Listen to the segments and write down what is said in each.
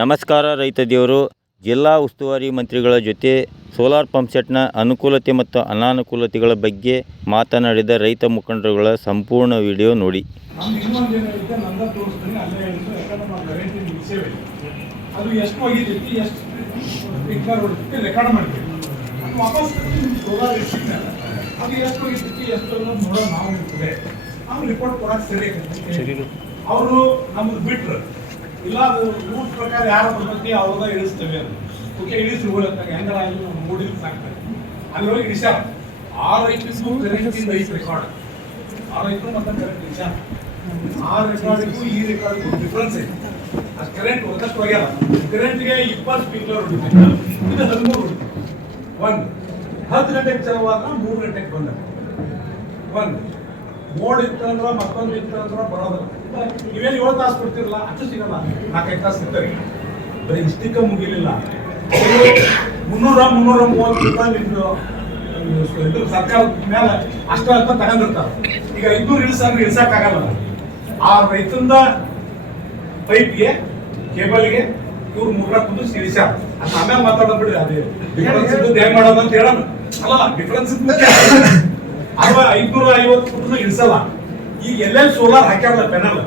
ನಮಸ್ಕಾರ ರೈತ ದೇವರು ಜಿಲ್ಲಾ ಉಸ್ತುವಾರಿ ಮಂತ್ರಿಗಳ ಜೊತೆ ಸೋಲಾರ್ ಪಂಪ್ಸೆಟ್ನ ಅನುಕೂಲತೆ ಮತ್ತು ಅನಾನುಕೂಲತೆಗಳ ಬಗ್ಗೆ ಮಾತನಾಡಿದ ರೈತ ಮುಖಂಡರುಗಳ ಸಂಪೂರ್ಣ ವಿಡಿಯೋ ನೋಡಿ. ಅವರು ನಮಗೆ ಬಿಟ್ರು. ಇಲ್ಲ, ಅದು ರೂಲ್ಸ್ ಪ್ರಕಾರ ಯಾರು ಬರ್ತೈತಿ ಅವ್ರದ ಇಳಿಸ್ತೇವೆ ಅದು ಓಕೆ ಇಳಿಸಿ ರೂಲ್ ಅಂತ. ಹೆಂಗಲ್ಲ ಮೂಡಿ ಸಾಕ್ತಾರೆ ಅಲ್ಲಿ ಹೋಗಿ ಇಳಿಸ್ಯಾರ ಆ ರೈತರಿಗೂ ಕರೆಂಟಿಂದ ಐತೆ ರೆಕಾರ್ಡ್ ಆರು ರೈತರು ಮತ್ತೆ ಕರೆಂಟ್ ಇಳಿಸ. ಆ ರೆಕಾರ್ಡಿಗೂ ಈ ರೆಕಾರ್ಡಿಗೂ ಡಿಫ್ರೆನ್ಸ್ ಇದೆ. ಅದು ಕರೆಂಟ್ ಒಂದಷ್ಟು ಹೋಗ್ಯಾರ ಕರೆಂಟ್ಗೆ ಇಪ್ಪತ್ತು ಸ್ಪೀಕರ್ ಹೊಡಿತೈತೆ ಇದು ಹದಿಮೂರು ಒಂದು ಹತ್ತು ಗಂಟೆಗೆ ಚಲುವಾಗ ಮೂರು ಗಂಟೆಗೆ ಬಂದ. ಒಂದು ಮೋಡ್ ಇತ್ತಂದ್ರ ಮತ್ತೊಂದು ಇತ್ತಂದ್ರ ಬರೋದಿಲ್ಲ ನೀವೇನು ಏಳು ತಾಸು ಕೊಡ್ತಿರಲ್ಲ ಅಷ್ಟು ಸಿಗಲ್ಲ. ನಾಲ್ಕೈದು ತಾಸು ಸಿಗ್ತಾರೆ ಬರೀ ಇಷ್ಟಕ್ಕ ಮುಗಿಲಿಲ್ಲ. ಮುನ್ನೂರ ಮುನ್ನೂರ ಮೂವತ್ತು ರೂಪಾಯಿ ನಿಮ್ದು ಇದು ಸರ್ಕಾರದ ಮೇಲೆ ಅಷ್ಟ ಅಂತ ತಗೊಂಡಿರ್ತಾರೆ. ಈಗ ಐದ್ನೂರು ಇಳಿಸಂದ್ರೆ ಇಳಿಸಕ್ಕಾಗಲ್ಲ ಆ ರೈತಂದ ಪೈಪ್ಗೆ ಕೇಬಲ್ಗೆ ಇವ್ರು ಮುಗ್ರ ಕುದು ಸಿಡಿಸ ಅದ್ ಆಮೇಲೆ ಮಾತಾಡೋದ್ ಬಿಡ್ರಿ, ಅದೇ ಡಿಫ್ರೆನ್ಸ್ ಇದ್ದು ಮಾಡೋದು ಅಂತ ಹೇಳೋಣ. ಅಲ್ಲ ಡಿಫ್ರೆನ್ಸ್ ಅವ ಐದ್ನೂರ ಐವತ್ತು ಫುಟ್ ಇಳಿಸಲ್ಲ. ಈಗ ಎಲ್ಲೆಲ್ಲಿ ಸೋಲಾರ್ ಹಾಕ್ಯಾರಲ್ಲ ಪೆನಲ್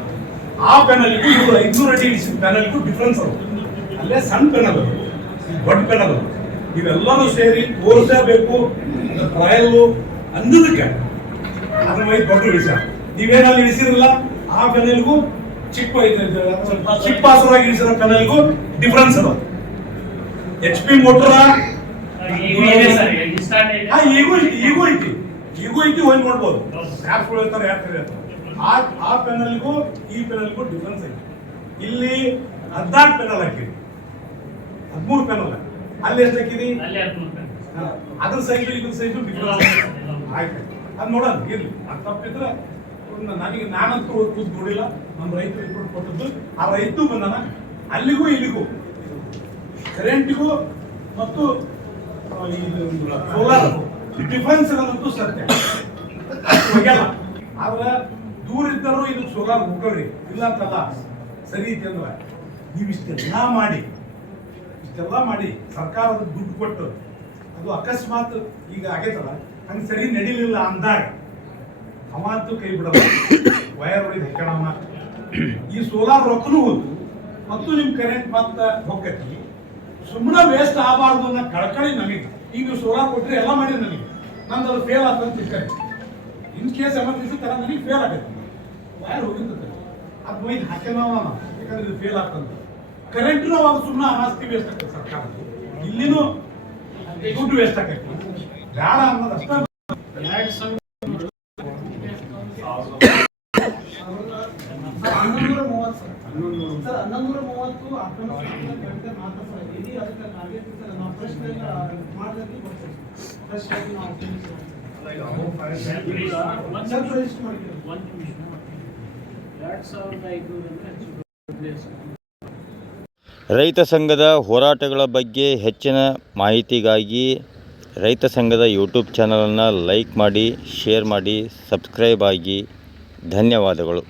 ಆ ಪೆನಲ್ಗೂ ಇವರು ಐದ್ನೂರ ಅಡಿ ಇಳಿಸಿದ ಪೆನಲ್ಗೂ ಡಿಫ್ರೆನ್ಸ್ ಅದು ಅಲ್ಲೇ ಸಣ್ಣ ಪೆನಲ್ ಅದು. ದೊಡ್ಡ ಪೆನಲ್ ಇವೆಲ್ಲನೂ ಸೇರಿ ತೋರಿಸಬೇಕು ಟ್ರಯಲ್ ಅನ್ನೋದಕ್ಕೆ ಅದ್ರ ಮೈ ದೊಡ್ಡ ವಿಷಯ. ನೀವೇನಲ್ಲಿ ಇಳಿಸಿರಲ್ಲ ಆ ಪೆನಲ್ಗೂ ಚಿಕ್ಕ ಚಿಕ್ಕ ಪಾಸರಾಗಿ ಇಳಿಸಿರೋ ಪೆನಲ್ಗೂ ಡಿಫ್ರೆನ್ಸ್ ಅದ. ಎಚ್ ಪಿ ಮೋಟರ್ ಈಗೂ ಐತಿ ಈಗೂ ಐತಿ. ಈಗೂ ಐತಿ ಹೋಗಿ ನೋಡ್ಬೋದು. ಆ್ಯಪ್ಗಳು ಹೇಳ್ತಾರೆ ಯಾಕೆ ಹೇಳ್ತಾರೆ ಆ ಆ ಪೆನಲ್ಗೂ ಈ ಪೆನಲ್ಗೂ ಡಿಫ್ರೆನ್ಸ್ ಐತಿ. ಇಲ್ಲಿ ಹದಿನಾಲ್ಕು ಪೆನಲ್ ಹಾಕಿರಿ. ಹದಿಮೂರು ಪೆನಲ್ ಅಲ್ಲಿ ಎಷ್ಟು ಹಾಕಿರಿ ಅದ್ರ ಸೈಜು ಇದ್ರ ಸೈಜು ಡಿಫ್ರೆನ್ಸ್ ಆಯ್ತು. ಅದು ನೋಡೋಣ ಇರ್ಲಿ. ಅದು ತಪ್ಪಿದ್ರೆ ನನಗೆ ನಾನಂತೂ ಕೂತ್ ನೋಡಿಲ್ಲ. ನಮ್ಮ ರೈತರು ರಿಪೋರ್ಟ್ ಕೊಟ್ಟದ್ದು. ಆ ರೈತರು ಬಂದಾನ. ಅಲ್ಲಿಗೂ ಇಲ್ಲಿಗೂ. ಕರೆಂಟಿಗೂ ಮತ್ತು ಸೋಲಾರ್ ಡಿಫರೆನ್ಸ್ ಇರೋದಂತೂ ಸತ್ಯ. ಹೋಗ್ಯಲ್ಲ. ಆದ್ರೆ ದೂರ ಇದ್ದರೂ ಇದು ಸೋಲಾರ್ ಮುಖವ್ರಿ ಇಲ್ಲ ಅಂತಲ್ಲ ಸರಿ ಐತೆ ನೀವು ಇಷ್ಟೆಲ್ಲ ಮಾಡಿ ಇಷ್ಟೆಲ್ಲ ಮಾಡಿ ಸರ್ಕಾರದ ದುಡ್ಡು ಕೊಟ್ಟು ಅದು ಅಕಸ್ಮಾತ್ ಈಗ ಆಗೈತಲ್ಲ, ಹಂಗೆ ಸರಿ ನಡೀಲಿಲ್ಲ ಅಂದಾಗ ಅವಂತೂ ಕೈ ಬಿಡಲ್ಲ ವಯರ್ ಹೊಡಿದು ಹೆಕ್ಕಣಮ್ಮ ಈ ಸೋಲಾರ್ ರೊಕ್ಕನೂ ಹೋದ್ರು ಮತ್ತು ನಿಮ್ಮ ಕರೆಂಟ್ ಮತ್ತ ಹೋಗತಿ ಸುಮ್ಮನೆ ವೇಸ್ಟ್ ಆಗಬಾರ್ದು ಅನ್ನೋ ಕಳ್ಕಳಿ ನಮಗೆ. ಈಗ ಸೋಲಾರ್ ಕೊಟ್ಟರೆ ಎಲ್ಲ ಮಾಡಿ ನನಗೆ ನಂದು ಅದು ಫೇಲ್ ಆಗ್ತದೆ ಅಂತ ಇನ್ ಕೇಸ್ ಎಮರ್ಜೆನ್ಸಿ ತರ ನನಗೆ ಫೇಲ್ ಆಗತ್ತೆ. ವೈರ್ ಹೋಗಿರ್ತದೆ. ಅದು ಮೈನ್ ಹಾಕ್ಯಾನವ ನಾವು ಯಾಕಂದ್ರೆ ಫೇಲ್ ಆಗ್ತಂತ ಕರೆಂಟ್ ಅವಾಗ ಸುಮ್ಮನೆ ಆಸ್ತಿ ವೇಸ್ಟ್ ಆಗ್ತದೆ ಸರ್ಕಾರ ಇಲ್ಲಿನೂ ದುಡ್ಡು ವೇಸ್ಟ್ ಆಗತ್ತೆ ಬೇಡ ಅನ್ನೋದು ಅಷ್ಟೇ. ಮಾಡೋದಕ್ಕೆ ರೈತ ಸಂಘದ ಹೋರಾಟಗಳ ಬಗ್ಗೆ ಹೆಚ್ಚಿನ ಮಾಹಿತಿಗಾಗಿ ರೈತ ಸಂಘದ ಯೂಟ್ಯೂಬ್ ಚಾನಲನ್ನು ಲೈಕ್ ಮಾಡಿ ಶೇರ್ ಮಾಡಿ ಸಬ್ಸ್ಕ್ರೈಬ್ ಆಗಿ ಧನ್ಯವಾದಗಳು.